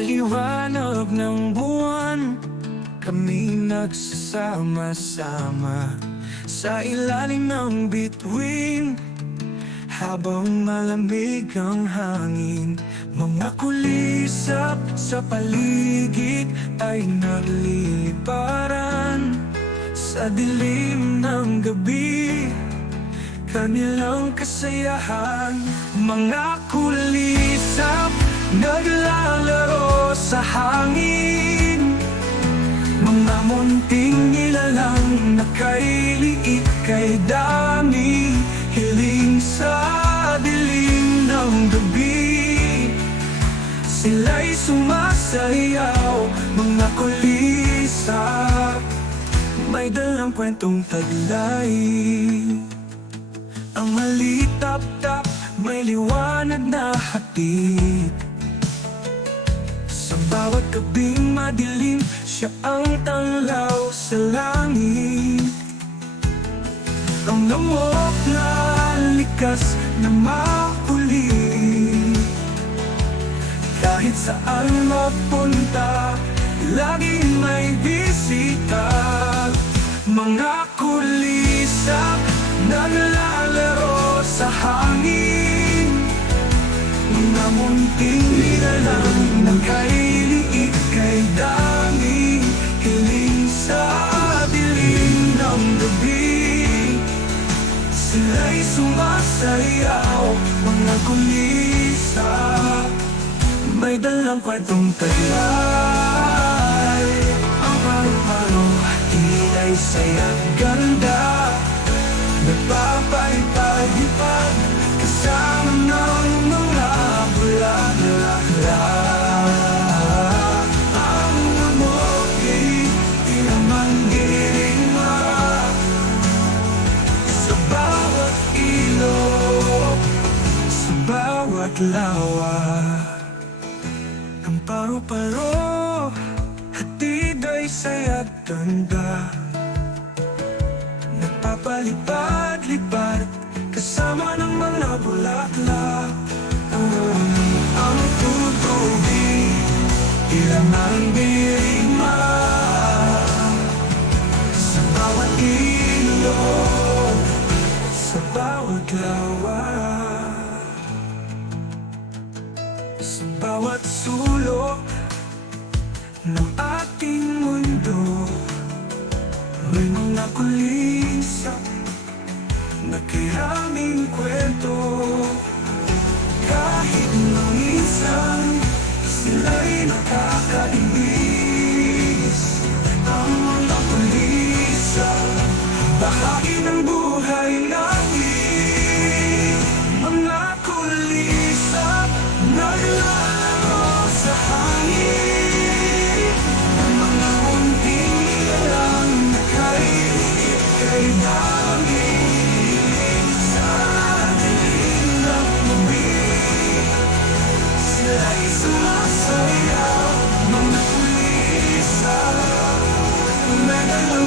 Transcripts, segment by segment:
liwanag ng buwan Kami nagsasama-sama Sa ilalim ng bituin. Habang malamig ang hangin Mga kulisap sa paligid Ay nagliliparan Sa dilim ng gabi Kanilang kasayahan Mga kulisap Naglalaro sa hangin. Mga munting nilalang Nakailiit kay dami Hiling sa dilim ng gabi. Sila'y sumasayaw Mga kulisap May dalang kwentong taglay. Ang malitap-tap may liwanag na hatid bawat gabing madilim Siya ang tanglaw sa langit. Ang lamok na likas na mapuli Kahit saan mapunta Laging may bisita. Mga kulisap Naglalaro sa hangin Mga munting nilalang Nagkailiit kay dami Hiling sa dilim ng gabi. Sila'y sumasayaw Mga kulisa. May dalang kwentong taglay. Ang paro-paro Hilay saya't ganda. Nagpapalipad-lipad lawa Ang paro-paro Hatid ay saya't ganda Nagpapalipad-lipad Kasama ng mga bulaklak. Ang, ang tutubi Ilang ang birima Sa bawat ilog Sa bawat lawa bawat sulok Ng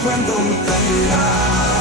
When cuando me caerá.